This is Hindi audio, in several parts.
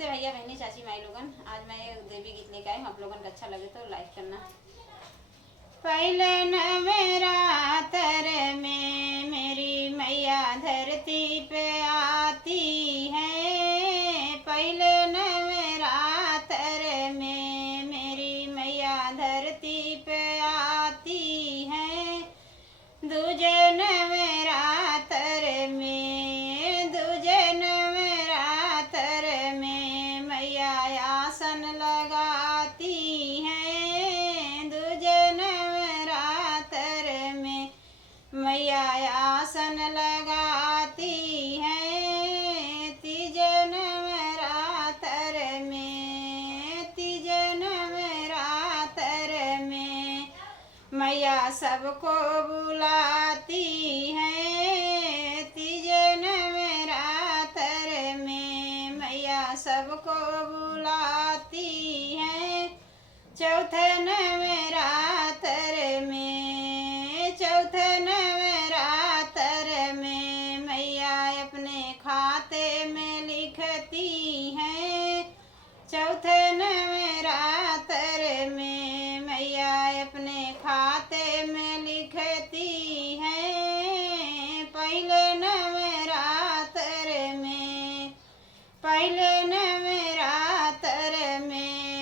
नमस्ते भैया बहनी चाची माई लोगन। आज मैं एक देवी गीत लेके आई हूँ, आप लोगन को अच्छा लगे तो लाइक करना। पहले नवरात्र में मेरी मैया धरती पे आती है। पहले नवरात्र में मेरी मैया धरती पे आती है। दूजे नवरात्र में मैया आसन लगाती हैं। दूजे नवरात्र में मैया आसन लगाती हैं। तीजे नवरात्र में मैया सबको बुलाती हैं। तीजे नवरात्र में मैया सबको बुलाती हैं। चौथे नवरात्र में मैया अपने खाते में लिखती हैं। चौथे नवरात्र में मैया अपने खाते में लिखती हैं। पहले नवरात्र में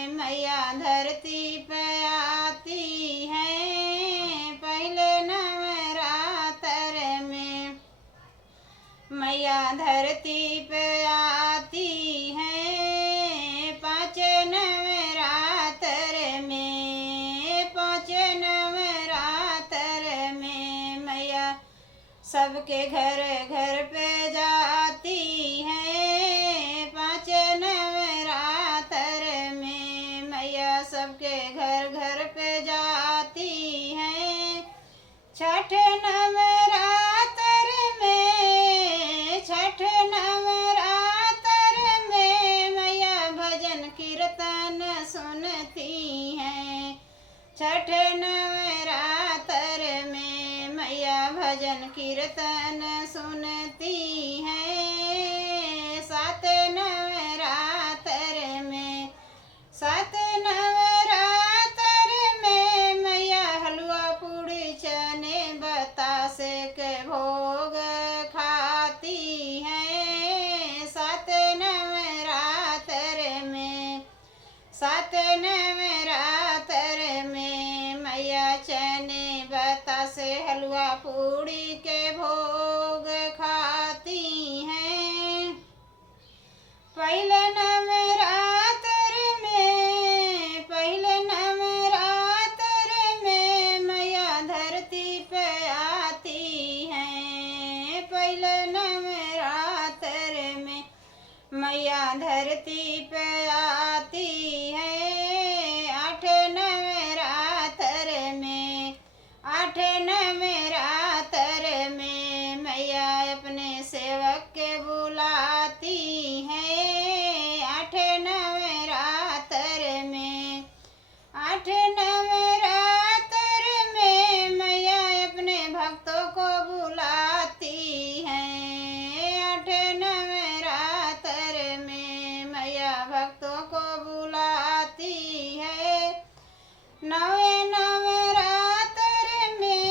मैया धरती पे आती हैं। पहले नवरात्र में मैया धरती पे आती हैं। पाँच नवरात्र में मैया सबके घर घर पे जाती हैं। पाँच नवरात्र में मैया सबके घर घर पे जाती हैं। छठ नवरात्र में मैया भजन कीर्तन सुनती हैं। छठ नवरात्र में मैया भजन कीर्तन सुनती हैं। सात नवरात्र में मैया हलवा पूड़ी चने बतासे के भोग खाती हैं। सात नवरात्र में मैया चने बतासे हलवा पूड़ी के भोग खाती हैं। पहले नवरात्र में मैया धरती पे आती हैं। पहले नवरात्र में मैया धरती पे आती है। आठ नवरात्र में मैया अपने सेवक के बुलाती हैं। आठ नवरात्र में मैया अपने भक्तों को बुलाती हैं। आठ नवरात्र में मैया भक्तों को बुलाती है। नवे नवरात्र में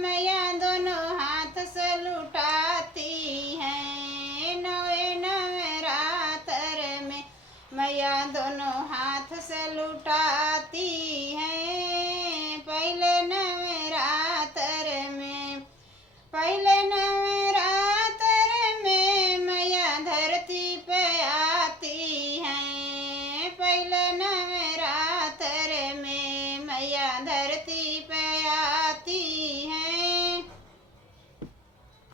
मैया दोनों हाथ से लुटाती हैं। नवे नवरात्र में मैया दोनों हाथ से लुटा